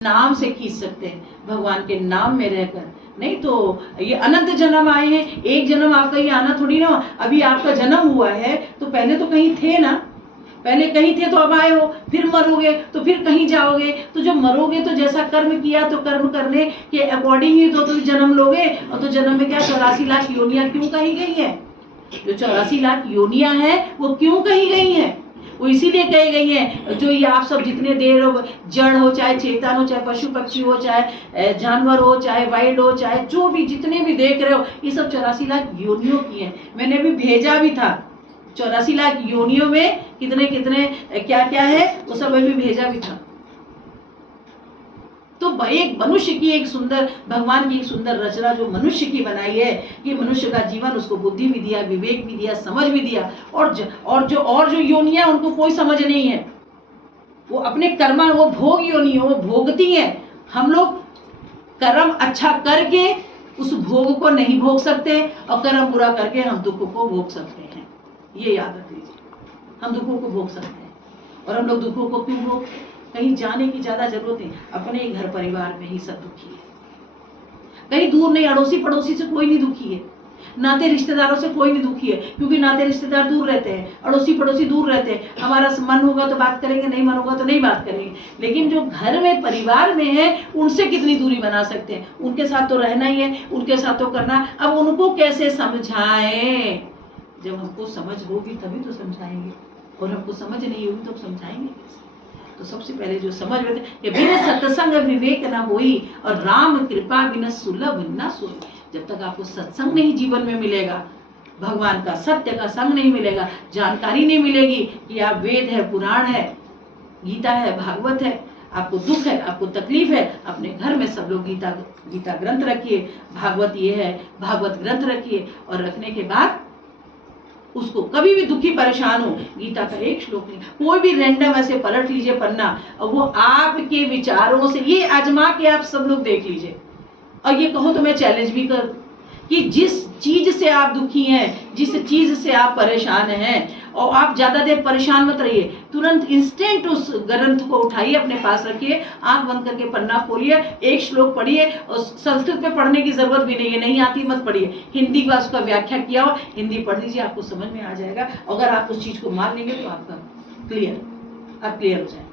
नाम से खींच सकते हैं, भगवान के नाम में रहकर। नहीं तो ये अनंत जन्म आए हैं, एक जन्म आपका ये आना थोड़ी ना। अभी आपका जन्म हुआ है तो पहले तो कहीं थे ना, पहले कहीं थे तो अब आए हो, फिर मरोगे तो फिर कहीं जाओगे। तो जब मरोगे तो जैसा कर्म किया तो कर्म करने के अकॉर्डिंग ही तो तुम जन्म लोगे। और तो जन्म में क्या 84 लाख योनियां क्यों कही गई है? जो 84 लाख योनियां हैं वो क्यों कही गई हैं? वो इसीलिए कही गई है, जो ये आप सब जितने देर जड़ हो, चाहे चेतन हो, चाहे पशु पक्षी हो, चाहे जानवर हो, चाहे वाइल्ड हो, चाहे जो भी जितने भी देख रहे हो, ये सब 84 लाख योनियों की है। मैंने भी भेजा भी था 84 लाख योनियों में कितने कितने क्या क्या है वो सब अभी भेजा भी था। तो एक मनुष्य की एक सुंदर, भगवान की एक सुंदर रचना जो मनुष्य की बनाई है, ये मनुष्य का जीवन, उसको बुद्धि भी दिया, विवेक भी दिया, समझ भी दिया। और जो योनियां उनको कोई समझ नहीं है, वो अपने कर्म, वो भोग योनि, वो भोगती हैं। हम लोग कर्म अच्छा करके उस भोग को नहीं भोग सकते और कर्म बुरा करके हम दुख को भोग सकते हैं। ये याद रख लीजिए, हम दुखों को भोग सकते हैं। और हम लोग दुखों को क्यों भोगते हैं? कहीं जाने की ज्यादा जरूरत है, अपने ही घर परिवार में ही सब दुखी है। कहीं दूर नहीं, अड़ोसी पड़ोसी से कोई नहीं दुखी है, नाते रिश्तेदारों से कोई नहीं दुखी है, क्योंकि नाते रिश्तेदार दूर रहते हैं, अड़ोसी पड़ोसी दूर रहते हैं। हमारा मन होगा तो बात करेंगे, नहीं मन होगा तो नहीं बात करेंगे। लेकिन जो घर में परिवार में है, उनसे कितनी दूरी बना सकते हैं? उनके साथ तो रहना ही है, उनके साथ तो करना। अब उनको कैसे समझाएं? जब हमको समझ होगी तभी तो समझाएंगे, और हमको समझ नहीं होगी तो समझाएंगे कैसे? तो सबसे पहले जो समझ में कि बिन सत्संग विवेक न होई और राम कृपा बिन सुलभ न सोई। जब तक आपको सत्संग नहीं जीवन में मिलेगा, भगवान का सत्य का संग नहीं मिलेगा, जानकारी नहीं मिलेगी कि आप वेद है, पुराण है, गीता है, भागवत है, आपको दुख है, आपको तकलीफ है, अपने घर में सब लोग गीता ग्रंथ रखिए, भागवत ये है, भागवत ग्रंथ रखिए। और रखने के बाद उसको कभी भी दुखी परेशान हो, गीता का एक श्लोक नहीं, कोई भी रैंडम ऐसे पलट लीजिए पन्ना, और वो आपके विचारों से, ये आजमा के आप सब लोग देख लीजिए। और ये कहो तो मैं चैलेंज भी कर कि जिस चीज से आप दुखी हैं, जिस चीज से आप परेशान हैं, और आप ज्यादा देर परेशान मत रहिए, तुरंत इंस्टेंट उस ग्रंथ को उठाइए, अपने पास रखिए, आंख बंद करके पन्ना खोलिए, एक श्लोक पढ़िए। और संस्कृत में पढ़ने की जरूरत भी नहीं है, नहीं आती मत पढ़िए, हिंदी का उसका व्याख्या किया हो, हिंदी पढ़ लीजिए, आपको समझ में आ जाएगा। अगर आप उस चीज को मान लेंगे तो आपका क्लियर, आप क्लियर हो जाए।